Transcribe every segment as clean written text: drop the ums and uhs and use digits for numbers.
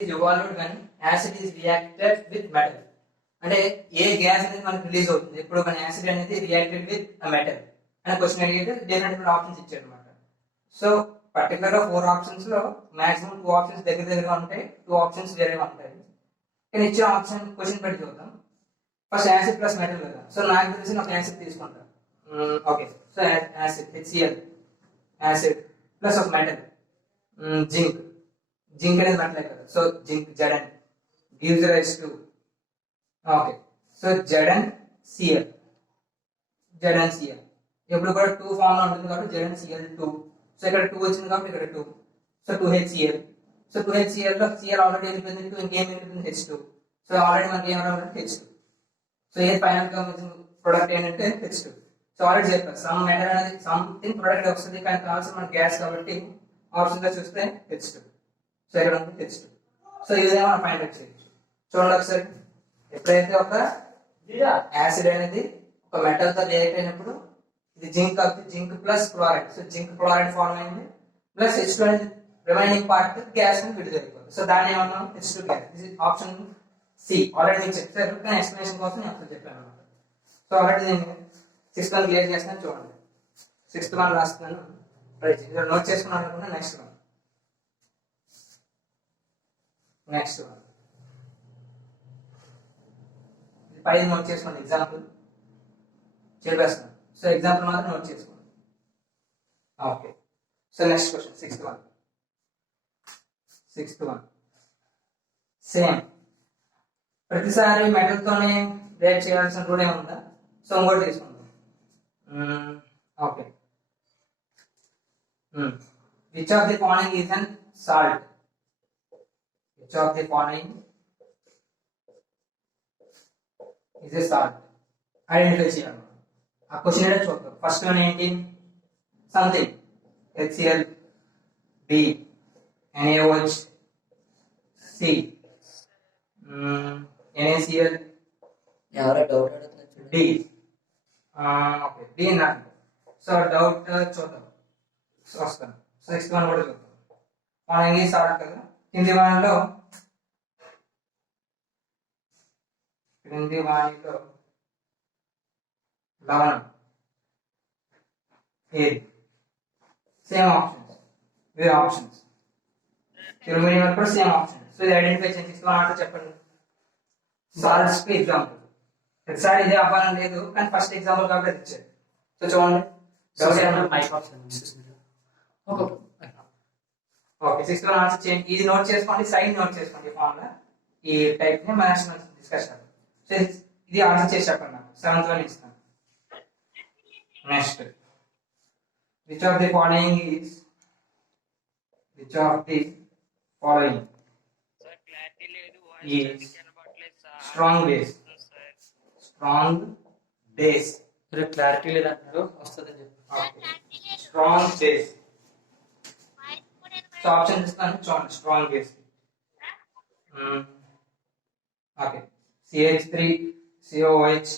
is evolved when acid is reacted with metal. అంటే ఏ gas అనేది మనకు రిలీజ్ అవుతుంది ఇప్పుడు మన యాసిడ్ అనేది రియాక్టెడ్ విత్ మెటల్ అనే క్వశ్చన్ అడిగితే డిఫరెంట్ ఆప్షన్స్ ఇచ్చాడు అనమాట. సో పర్టికులర్ గా 4 ఆప్షన్స్ లో మాక్సిమం 2 ఆప్షన్స్ దగ్గరగా ఉంటాయి, 2 ఆప్షన్స్ వేరేగా ఉంటాయి. కానీ ఇచ్చిన ఆప్షన్ క్వశ్చన్ పెట్టి చూద్దాం. ఫస్ట్ యాసిడ్ ప్లస్ మెటల్ కదా, సో నాకు తెలిసి ఒక యాసిడ్ తీసుకుంటా. Okay, so acid HCl acid plus ఒక మెటల్ జింక్. జింక్ అనేది మెటల్ కదా, so zinc Zn gives rise to okay, so ZnCl. ఎప్పుడు కూడా 2 ఫామ్ లో ఉంటుంది కాబట్టి ZnCl2. సో ఇక్కడ 2 వచ్చింది కాబట్టి ఇక్కడ 2, సో 2HCl. సో 2HCl లో Cl ఆల్రెడీ వెళ్ళిపోయింది, ఇంకేం వెళ్ళిపోయింది H2. సో ఆల్రెడీ మనకి ఏం రావాలి H2. సో ఏ ఫైనల్ గా ప్రొడక్ట్ ఏంటంటే H2. సో ఆల్రెడీ చెప్పారు సమ్ మెటల్ అనేది సంథింగ్ ప్రొడక్ట్ వస్తుంది, కానీ కావాల్సిన మన గ్యాస్ కాబట్టి ఆప్షన్ గా చూస్తే H2. సో ఇక్కడ ఉంది H2. సో ఈ విధంగా మనం ఫైండ్ అవుట్ చేయొచ్చు. చూడండి ఒకసారి, ఎప్పుడైతే ఒక యాసిడ్ అనేది ఒక మెటల్ తో రియాక్ట్ అయినప్పుడు ఇది జింక్ అవుతుంది, zinc plus chloride. So zinc chloride form అయింది, ప్లస్ H2 అనేది రిమైనింగ్ పార్ట్ గ్యాస్ ని విడుదలైపోతుంది. సో దాన్ని ఏమన్నాం H2 గ్యాస్. ఇది ఆప్షన్ సి. ఆల్రెడీ మీకు చెప్తారు కానీ ఎక్స్ప్లెనేషన్ కోసం నేను అప్పుడు చెప్పాను అనమాట. సో ఆల్రెడీ నేను 6th వన్ క్లియర్ చేస్తాను. చూడండి 6th వన్ రాస్తున్నాను, నోట్ చేసుకున్నాను అనుకున్నా. నెక్స్ట్ వన్ పైన నోట్ చేసుకోండి, ఎగ్జాంపుల్ చెప్పేస్తాను. సో ఎగ్జాంపుల్ మాత్రం నోట్ చేసుకోండి. Okay, so next question 6th one same. ప్రతిసారి మెటల్ తోనే రియాక్ట్ చేయాల్సిన రూల్ ఏముందా? సో ఇంకోటి తీసుకుందాం. Okay, which of the following is an salt? Which of the following is a salt? Identify చేయాలి. ఆ క్వశ్చన్ ఏంటో చూద్దాం. ఫస్ట్ వన్ ఏంటి? Something HCl, B, NaOH, C, NaCl, ఎవరో డౌట్ అడుగుతున్నారు D. ఓకే, D నాకు. సో డౌట్ చూద్దాం. So వస్తాను. 6th వన్ కూడా చూద్దాం. ఫాలోయింగ్ ఈజ్ సాల్ట్ కదా. కింది వానిలో లవణం ఏది? సేమ్ ఆప్షన్స్, వేరే ఆప్షన్స్. అల్యూమినియం కూడా సేమ్ ఆప్షన్. సో ఇది ఐడెంటిఫై చేసి 6th వన్ ఆన్సర్ చెప్పండి. సాల్ట్స్ కి ఎగ్జాంపుల్. ప్రతిసారి ఇదే అవ్వాలని లేదు, కానీ ఫస్ట్ ఎగ్జాంపుల్ కాబట్టి అది ఇచ్చారు. సో చూడండి ఓకే, 6th వన్ ఆన్సర్ చేయండి. ఇది నోట్ చేసుకోండి, సైడ్ నోట్ చేసుకోండి. ఫార్ములా ఈ టైప్ ని మనం డిస్కషన్. సో ఇది ఆన్సర్ చేసి చెప్పండి నాకు. 7th వన్ ఇస్తాను. Next, which of the following is strong base? Clarity లేదంటారు, వస్తుందని చెప్పి. Strong base. సో ఆప్షన్ ఇస్తాను చూడండి. Strong base okay, CH3, COOH,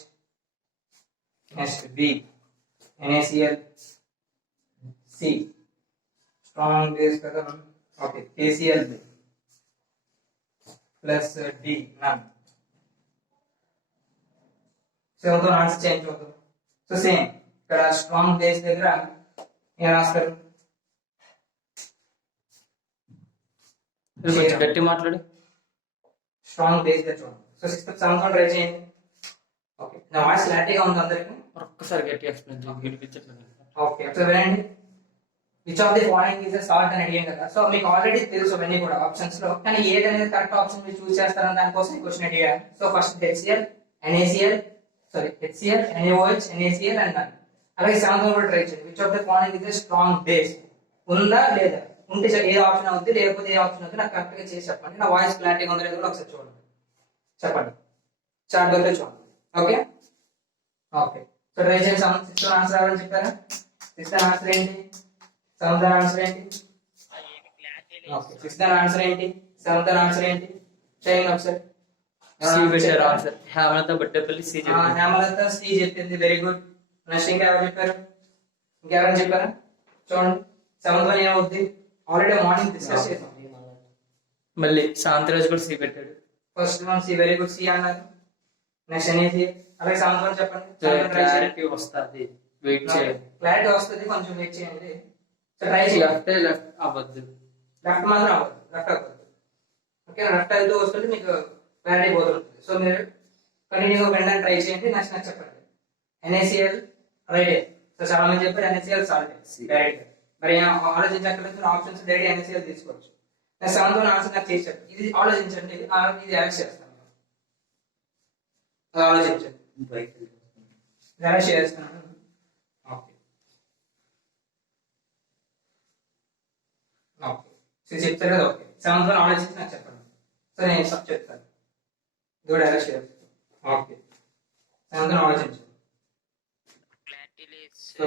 next B, NaCl, C. Strong base కదా. ఓకే, KCl ప్లస్ D నన్. సో ఆన్సర్ చేంజ్ అవుతుంది. So same ఇక్కడ strong base దగ్గర ఏం రాస్తారు? గట్టి మాట్లాడు. స్ట్రాంగ్ బేస్ దగ్గర చూడండి. So 6th 7th one try చేయండి. ఓకే, నా వాయిస్ క్లారిటీగా ఉంది అందరికి? ఒక్కసారి గట్టి ఎక్స్ప్లెయిన్ చేయండి, వినిపించట్లేదు. ఓకే, సో వినండి. Which of the following is salt అని అడిగాం కదా. సో మీకు ఆల్రెడీ తెలుసు అవన్నీ కూడా ఆప్షన్స్ లో, కానీ ఏది అనేది కరెక్ట్ ఆప్షన్ మీరు చూస్ చేస్తారని దానికోసం ఈ క్వశ్చన్ అడిగాను. So first HCl, NaOH, NaCl and none. అలాగే 7th వన్ కూడా ట్రై చేయండి. Which of the following is strong base? ఉందా లేదా? ఉంటే ఏ ఆప్షన్ అవుతుంది, లేకపోతే ఏ ఆప్షన్ అవుతుంది నాకు కరెక్ట్ గా చేసి చెప్పండి. నా వాయిస్ క్లారిటీగా ఉందో లేదో కూడా ఒకసారి చూడండి, చెప్పండి. చార్ట్ దగ్గర చూడండి. ఓకే ఓకే, సో ట్రై చేయండి. 6th వన్ ఆన్సర్ రావాలని చెప్పారా? 6th వన్ ఆన్సర్ ఏంటి? 7th వన్ ఆన్సర్ ఏంటి? ఓకే, 6th వన్ ఆన్సర్ ఏంటి? 7th వన్ ఆన్సర్ ఏంటి? చేయండి ఒకసారి. హేమలత బట్టేపల్లి సి చెప్పింది. Very good. నెక్స్ట్ ఇంకా ఎవరు చెప్పారు? ఇంకెవరైనా చెప్పారా? చూడండి 7th వన్ ఏమవుద్ది? ఆల్రెడీ మార్నింగ్ డిస్కస్ చేసాం. మళ్ళీ సాంతరాజ్ కూడా సి పెట్టాడు. First one C, very good, C అన్నారు. నెక్స్ట్ ఎన్ఏసి, అలాగే సెవెంత్ వన్ చెప్పండి. క్లారిటీ వస్తుంది, వెయిట్ చేయండి. క్లారిటీ వస్తుంది, కొంచెం వెయిట్ చేయండి. సో ట్రై చేయాలి. లెఫ్ట్ అవ్వద్దు, లెఫ్ట్ మాత్రం అవ్వదు, లెఫ్ట్ అవ్వదు. ఓకే, లెఫ్ట్ వెళ్తూ వస్తుంటే మీకు క్లారిటీ పోతుంటుంది. సో మీరు కంటిన్యూగా వినడానికి ట్రై చేయండి. నెక్స్ట్ నెక్స్ట్ చెప్పండి. NaCl రైటే. సో చాలా మంది చెప్పారు NaCl సాల్ట్ డైరెక్ట్. మరి ఆలోచించక్కర్లేదు, ఆప్షన్స్ డైరెక్ట్ NaCl తీసుకోవచ్చు. నెక్స్ట్ సెవెంత్ వన్ ఆన్సర్ నాకు చేశారు. ఇది ఆలోచించండి, ఇది యాడ్ చేస్తాను. అది ఆలోచించండి, యాడ్ చేస్తున్నాను. ఓకే ఓకే, సో చెప్తారు కదా. ఓకే, సెవెంత్ వన్ ఆలోచించి నాకు చెప్పండి. సో నేను స్టాప్ చెప్తాను, ఇది కూడా యాడ్ చేస్తాను. ఓకే, సెవెంత్ వన్ ఆలోచించండి. సో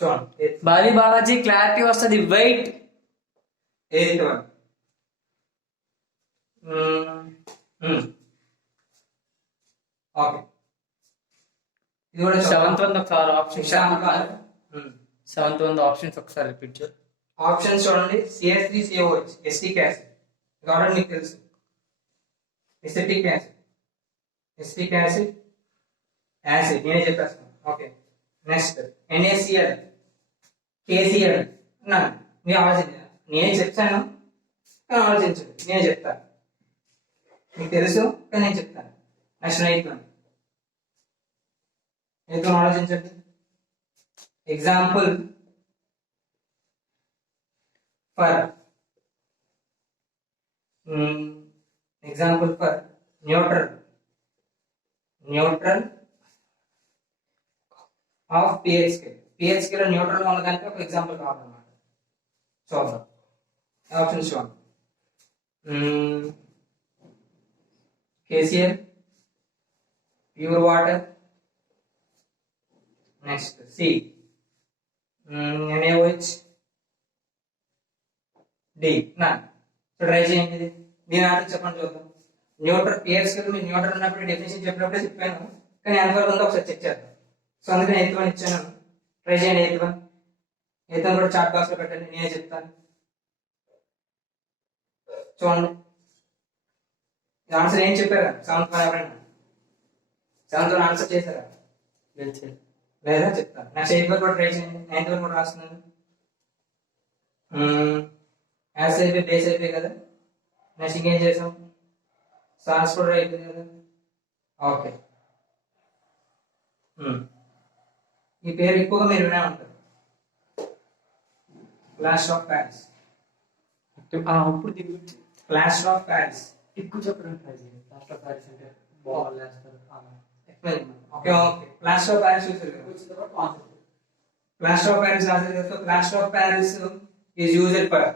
చూడండి, బాలి బాలాజీ క్లారిటీ వస్తుంది, వెయిట్. ఎయిత్ వన్ ఓకే, ఇది కూడా సెవెంత్ వన్ ఒకసారి ఆప్షన్, సెవెంత్ వన్ ఆప్షన్స్ ఒకసారి రిపీట్ చేయండి. ఆప్షన్స్ చూడండి. CH3COH ఎసిటిక్ యాసిడ్, ఇది ఆల్రెడీ మీకు తెలుసు. Acetic acid, acetic acid, acid నేనే చెప్పేస్తాను. Okay, next NaCl, KCl. మీరు ఆలోచించాను, నేనే చెప్తాను కానీ ఆలోచించండి, నేనే చెప్తాను. మీకు తెలుసు కానీ నేను చెప్తాను. నెక్స్ట్ ఎయిత్ వన్ ఆలోచించండి. Example for neutral of pH scale లో న్యూట్రల్ గా ఉన్నదానికి ఒక ఎగ్జాంపుల్ కావాలన్నమాట. చూద్దాం ఆప్షన్స్ చూడండి. KCl, pure water. Next C, NaOH, D నన్. సో ట్రై చేయండి ఇది. దీని ఆన్సర్ చెప్పండి చూద్దాం. న్యూట్రల్ pH స్కేల్ మీరు న్యూట్రల్ ఉన్నప్పుడు డెఫినేషన్ చెప్పినప్పుడే చెప్పాను, కానీ ఎంతవరకు ఉందో ఒకసారి చెక్ చేద్దాం. సో అందుకని ఎయిత్ వన్ ఇచ్చాను. ట్రై చేయండి ఎయిత్ వన్. ఎయిత్ వన్ కూడా చాట్ బాక్స్ లో పెట్టండి, నేనే చెప్తాను. చూడండి ఆన్సర్ ఏం చెప్పారా? సెవెంత్ వన్ ఎవరైనా సెవెంత్ వన్ ఆన్సర్ చేశారా? లేదా చెప్తాను. నెక్స్ట్ ఎయిత్ వన్ కూడా ట్రై చేయండి. నైన్త్ వన్ కూడా రాస్తున్నాను. యాసిడ్ అయిపోయి బేస్ అయిపోయి కదా. నెక్స్ట్ ఇంకేం చేసాం? సాల్ట్స్ కూడా అయిపోయింది కదా. ఓకే, ఈ పేరు ఎక్కువగా మీరు వినే ఉంటారు, ప్లాస్టర్ ఆఫ్ ప్యారిస్. ఇప్పుడు ప్లాస్టర్ ఆఫ్ ప్యారిస్ ఎక్కువ చెప్పడానికి ట్రై చేయండి. ప్లాస్టర్ ఆఫ్ ప్యారిస్ అంటే బాల్ వేస్తారు. Okay okay, plaster of Paris plaster of Paris రాశారు కదా. Plaster of Paris is used for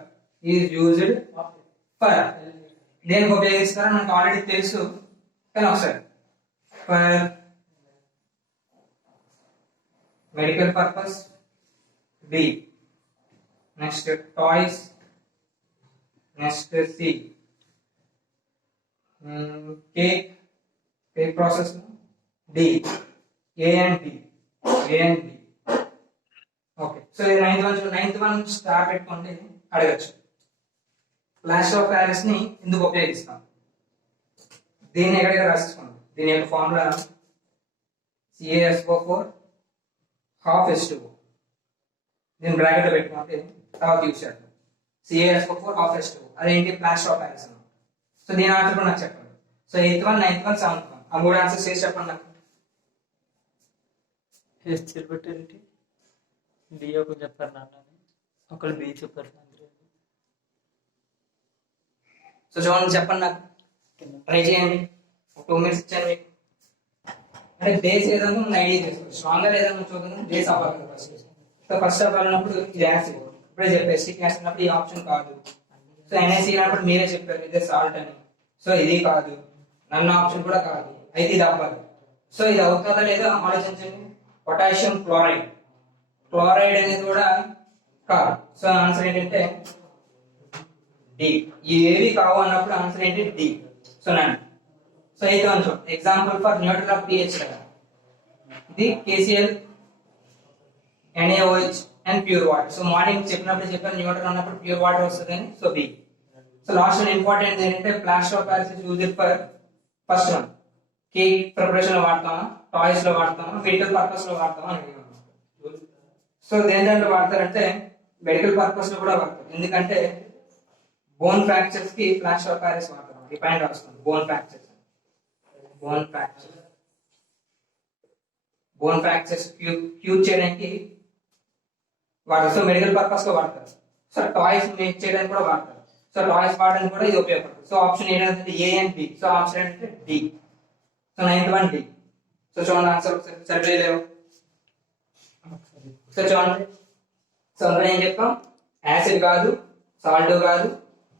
దేనికి ఉపయోగిస్తారో మనకు ఆల్రెడీ తెలుసు, కానీ ఒకసారి for medical purpose. B, next toys. Next C, cake process. D, A and B. Okay, so ఇది ninth one star పెట్టుకోండి, అడగచ్చు. ప్లాస్టర్ ఆఫ్ ప్యారిస్ ని ఎందుకు ఉపయోగిస్తాం? దీన్ని ఎక్కడికి రాసేసుకోండి. దీని యొక్క ఫార్ములా CaSO4 half H2O. దీన్ని బ్రాకెట్ లో పెట్టుకుంటే తర్వాత యూజ్ చేద్దాం. CaSO4 half H2O అదేంటి? ప్లాస్టర్ ఆఫ్ ప్యారిస్ అన్నమాట. సో దీని ఆన్సర్ కూడా నాకు చెప్పండి. So eighth one, ninth one, seventh one, ఆ మూడు ఆన్సర్స్ చేసి చెప్పండి నాకు. పెట్టారంటే డి ఒకటి చెప్పారు నాన్న, ఒకళ్ళు బి చెప్పారు. సో చూడండి, చెప్పండి నాకు, ట్రై చేయండి. ఒక 2 minutes ఇచ్చాను మీకు. అంటే బేస్ ఏదైనా మన ఐడియా చేసుకోండి. స్ట్రాంగ్ గా ఏదైనా చూద్దాం, బేస్ అవ్వాలి first. So first of all అన్నప్పుడు ఇది యాసిడ్, ఇప్పుడే చెప్పారు ఎసిటిక్ యాసిడ్ అన్నప్పుడు ఈ ఆప్షన్ కాదు. సో NaCl అన్నప్పుడు మీరే చెప్పారు ఇదే సాల్ట్ అని. సో ఇది కాదు, నన్ను ఆప్షన్ కూడా కాదు, అయితే ఇది అవ్వాలి. సో ఇది అవుతుందా లేదా ఆలోచించండి. పొటాషియం క్లోరైడ్ అనేది కూడా కాదు. సో ఆన్సర్ ఏంటంటే డి. ఏవి కావు అన్నప్పుడు ఆన్సర్ ఏంటి? డి. సో నన్ను. సో అయితే కొంచెం example for neutral of pH కదా. ఇది KCl, NaOH and pure water. So morning చెప్పినప్పుడు చెప్పాను న్యూట్రల్ అన్నప్పుడు ప్యూర్ వాటర్ వస్తుందని. So B. So last one important ఏంటంటే plaster of Paris is used for first one cake preparation లో వాడతామా, toys లో వాడతామా, మెడికల్ పర్పస్ లో వాడతామా అని అడిగాను. సో దేంట్లో వాడతారంటే మెడికల్ పర్పస్ లో కూడా వాడతారు. ఎందుకంటే బోన్ ఫ్రాక్చర్స్ కి ప్లాస్టర్ ఆఫ్ ప్యారిస్ వాడతాం. ఈ పైన రాస్తుంది bone fractures, bone fracture, bone fractures cure చేయడానికి వాడతారు. సో మెడికల్ పర్పస్ లో వాడతారు. సో టాయ్స్ మేక్ చేయడానికి కూడా వాడతారు. సో టాయ్స్ వాడడానికి కూడా ఇది ఉపయోగపడుతుంది. సో ఆప్షన్ ఏంటంటే A and B. So option ఏంటంటే D. So 9th one D. So చూడండి ఆన్సర్ సరిగ్గా లేవు. సో చూడండి, సో అందులో ఏం చెప్పాం, యాసిడ్ కాదు, సాల్ట్ కాదు,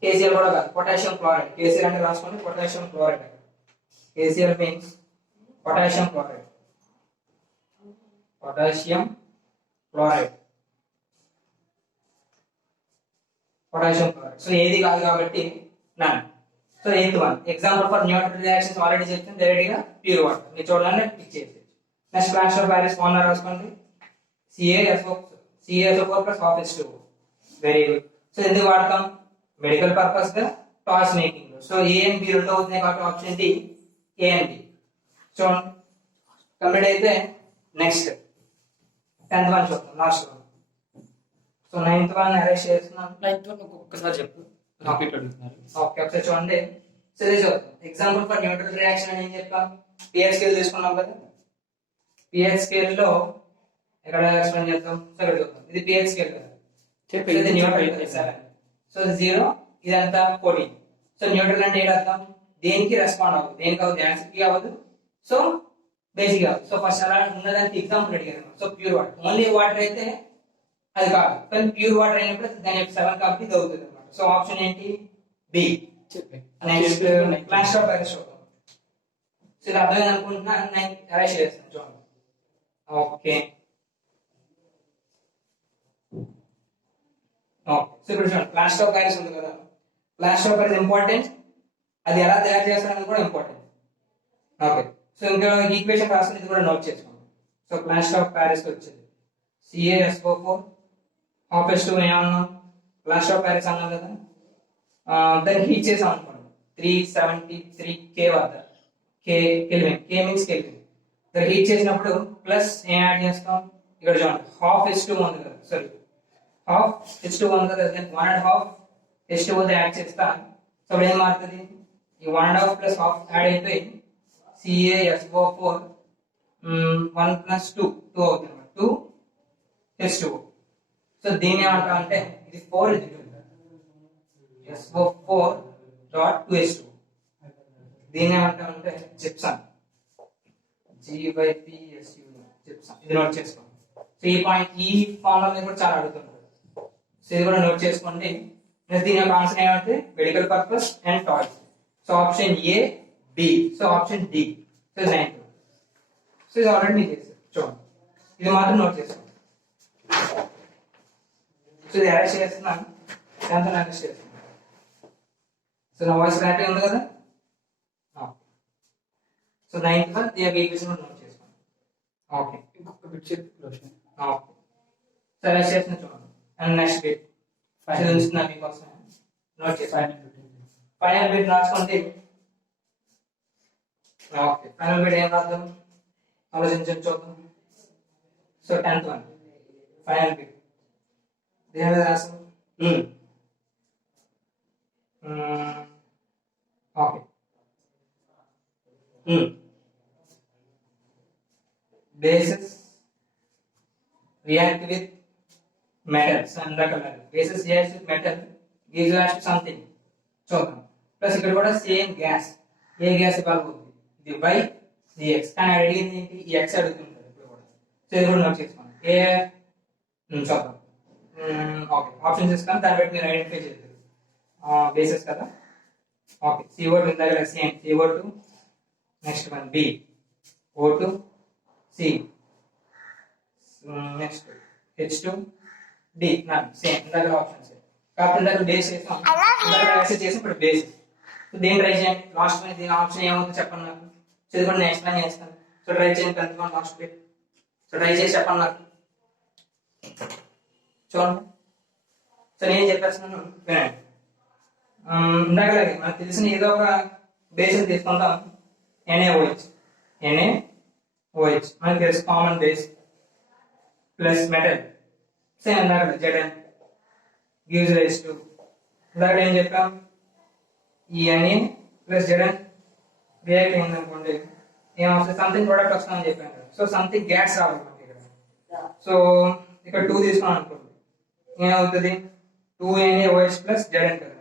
కేసీఎల్ కూడా కాదు, పొటాషియం క్లోరైడ్. కేసీఎల్ అంటే రాసుకోండి, potassium chloride. KCl means potassium chloride, potassium chloride, potassium chloride. So ఏది కాదు కాబట్టి none. So 8th one example for neutral reactions already చెప్తాను, డైరెక్ట్ గా ప్యూర్ వాటర్. మీరు చూడాలంటే పిక్ చేసి next plaster of Paris formula రాసుకోండి, CaSO4 plus half H2O. Very good. So ఎందుకు వాడతాం, మెడికల్ పర్పస్ గా, toys making. So A and B రెండు అవుతున్నాయి కాబట్టి option D, A and B. చూడండి కంప్లీట్ అయితే నెక్స్ట్ 10th వన్ చూద్దాం, last one. So 9th one arrest చేస్తున్నాం. 9th వన్ ఒక్కసారి చెప్పు, రిపీట్ అడుగుతున్నారు. ఓకే ఒకసారి చూడండి. సో ఇది చూద్దాం, ఎగ్జాంపుల్ ఫర్ న్యూట్రల్ రియాక్షన్ అని ఏం చెప్పాం, పిహెచ్ స్కేల్ తీసుకున్నాం కదా. పిహెచ్ స్కేల్ లో ఎక్కడ ఎక్స్ప్లెయిన్ చేద్దాం, సో ఇక్కడ చూద్దాం. ఇది పిహెచ్ స్కేల్ కదా, ఇది న్యూట్రల్ 7. సో 0 ఇదంతా 14. సో న్యూట్రల్ అంటే ఏంటి అర్థం, దేనికి రెస్పాండ్ అవ్వదు, దేనికి అవ్వదు, యాసిడ్ అవ్వదు, సో బేసిక్ అవ్వదు. సో ఫస్ట్ అలా ఉన్నదానికి ఎగ్జాంపుల్ అడిగారు. So pure water, only water అయితే అది కాదు, కానీ ప్యూర్ వాటర్ అయినప్పుడు దాని యొక్క 7 కాబట్టి ఇది అవుతుంది అనమాట. సో ఆప్షన్ ఏంటి, B. Next plaster of Paris చూద్దాం. సో ఇది అర్థమైంది అనుకుంటున్నా, నేను అరెస్ట్ చేస్తాను చూడండి. ఓకే సో ఇప్పుడు చూడండి, ప్లాస్టర్ ఆఫ్ ప్యారిస్ ఉంది కదా. ప్లాస్టర్ ఆఫ్ ప్యారిస్ ఇంపార్టెంట్, అది ఎలా తయారు చేస్తారనేది కూడా ఇంపార్టెంట్. ఓకే సో ఇంకా ఈక్వేషన్ రాసుకుని ఇది కూడా నోట్ చేసుకోండి. సో ప్లాస్టర్ ఆఫ్ ప్యారిస్ వచ్చేది CaSO4 half H2O ఏమన్నాం, ప్లాస్టర్ ఆఫ్ ప్యారిస్ అన్నాం కదా. దాన్ని హీట్ చేసాం అనుకోండి 373 K వద్ద, కెల్విన్, K మీన్స్ కెల్విన్. దాన్ని హీట్ చేసినప్పుడు ప్లస్ ఏం యాడ్ చేస్తాం, ఇక్కడ చూడండి హాఫ్ H2O ఉంది కదా, సారీ హాఫ్ H2O ఉంది కదా, 1.5 H2O యాడ్ చేస్తా. సో ఇప్పుడు ఏం మారుతుంది, ఈ 1.5 ప్లస్ హాఫ్ యాడ్ అయిపోయి CaSO4 1 ప్లస్ 2 అవుతుంది, 2 H2O. సో దీన్ని ఏమంటాం అంటే ఇది 4, ఇది 2, SO4 డాట్ 2H2O. దీన్ని ఏమంటాం అంటే జిప్సమ్, GYPSU జిప్సమ్. ఇది నోట్ చేసుకోండి. సో ఈ పాయింట్, ఈ ఫార్ములా మీద కూడా చాలా అడుగుతుంటారు. సో ఇది కూడా నోట్ చేసుకోండి. దీని యొక్క ఆన్సర్ ఏమంటే medical purpose and toys. So option A, B. So option D. So 9th. So ఇది ఆల్రెడీ మీకు చేశారు చూడండి, ఇది మాత్రం నోట్ చేసుకోండి. సో ఇది అరెస్ట్ చేస్తున్నాను, ఎంత అరెస్ట్ చేస్తున్నాను. సో నా వాయిస్ క్లారిటీ ఉంది కదా. సో 9th వన్ ఈ యొక్క ఈక్వేషన్ నోట్ చేసుకోండి. ఓకే ఇంకొక బిట్ చెప్పు. ఓకే సో అరెస్ట్ చేస్తున్నా చూడండి. అండ్ నెక్స్ట్ బిట్ ఫస్ట్ ఉంచుతున్నా మీకోసం, నోట్ చేసుకోండి. ఫైనల్ బిట్ రాసుకోండి. ఓకే ఫైనల్ బిట్ ఏం రాద్దాం, ఆలోచించండి చూద్దాం. So 10th one final bit దేని మీద రాస్తాం, okay bases react with metals and the color. Bases react with metal gives rise to something. చూద్దాం. ప్లస్ ఇక్కడ కూడా సేమ్ గ్యాస్, ఏ గ్యాస్ ఇవ్వాలవుతుంది, ఇది y, ఇది x. కానీ అడిగింది ఏంటి, ఈ x అడుగుతుంటారు ఇప్పుడు కూడా. సో ఇది కూడా నోట్ చేసుకోండి. ఏ చూద్దాం. ఓకే ఆప్షన్స్ ఇస్తాను, దాన్ని బట్టి మీరు ఐడెంటిఫై చేస్తారు. బేసెస్ కదా. ఓకే CO2 ఇందాక same CO2, next one B, O2, C, next H2, D. Same ఇందాక ఆప్షన్స్. కాబట్టి ఇందాక బేస్ చేసాం, ఇందాక యాక్సెస్ చేసి ఇప్పుడు బేస్. సో దీన్ని ట్రై చేయండి. లాస్ట్ వన్ దీని ఆప్షన్ ఏమవుతుందో చెప్పండి నాకు. సో ఇది కూడా నేను ఎక్స్ప్లెయిన్ చేస్తాను. సో ట్రై చేయండి, కనుక లాస్ట్ బిట్. సో ట్రై చేసి చెప్పండి నాకు చూడండి. సో నేను చెప్పేస్తున్నాను వినండి. ఇందాకలాగే మనకు తెలిసిన ఏదో ఒక బేస్ తీసుకుంటాం. NaOH మనకి తెలుసు common base plus metal same ఇందాక Zn gives rise to ఇందాక ఏం చెప్పాం ఈ Na ప్లస్ Zn రియాక్ట్ అయింది అనుకోండి ఏమవుతుంది సంథింగ్ ప్రోడక్ట్ వస్తుందని చెప్పాను. సో సంథింగ్ గ్యాస్ రావాలి మనకి ఇక్కడ. సో ఇక్కడ 2 తీసుకున్నాం అనుకోండి ఏమవుతుంది 2NaOH ప్లస్ Zn కదా.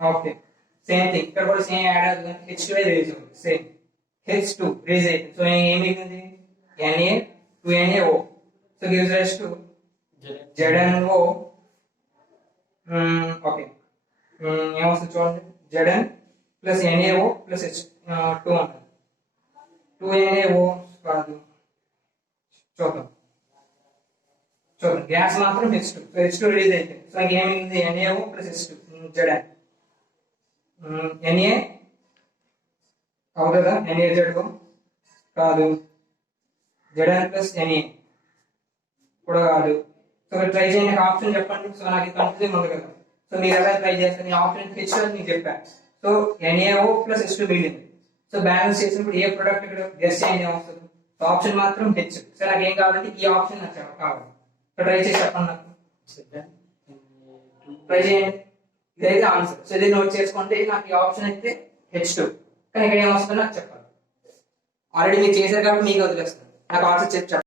ఓకే సేమ్ థింగ్ ఇక్కడ కూడా సేమ్ యాడ్ అవుతుంది. H2 రేజ్ అవుతుంది సేమ్ H2 రేజ్ అవుతుంది. సో ఏం మిగిలింది Na 2NaO. So gives rise to ZnO. Okay ఏమొస్తుంది చూడండి Zn plus NaO plus H2 అంటారు. 2NaO కాదు చూద్దాం గ్యాస్ మాత్రం H2. సో H2 రిలీజ్ అయితే సో ఇంకేమైంది NaO plus H2 Zn. Na అవుతుందా NaZO కాదు Zn ప్లస్ Na కూడా కాదు. సో ట్రై చేయని ఆప్షన్ చెప్పండి. సో నాకు ఇది కన్ఫ్యూజింగ్ ఉంది కదా. సో మీరు ఎలా ట్రై చేస్తారు నేను ఆప్షన్ H2 మీకు చెప్పాను. సో NaO ప్లస్ H2 మిగిలింది. సో బ్యాలెన్స్ చేసినప్పుడు ఏ ప్రొడక్ట్ ఇక్కడ గెస్ చేయండి ఏమవుతుంది. సో ఆప్షన్ మాత్రం H. సో నాకు ఏం కావాలంటే ఈ ఆప్షన్ నాకు కావాలి. సో ట్రై చేసి చెప్పండి నాకు ట్రై చేయండి. ఇదైతే ఆన్సర్. సో ఇది నోట్ చేసుకుంటే నాకు ఈ ఆప్షన్ అయితే H2 కానీ ఇక్కడ ఏమొస్తుందో నాకు చెప్పాలి. ఆల్రెడీ మీరు చేశారు కాబట్టి మీకు వదిలేస్తాను. నాకు ఆన్సర్ చెప్పండి.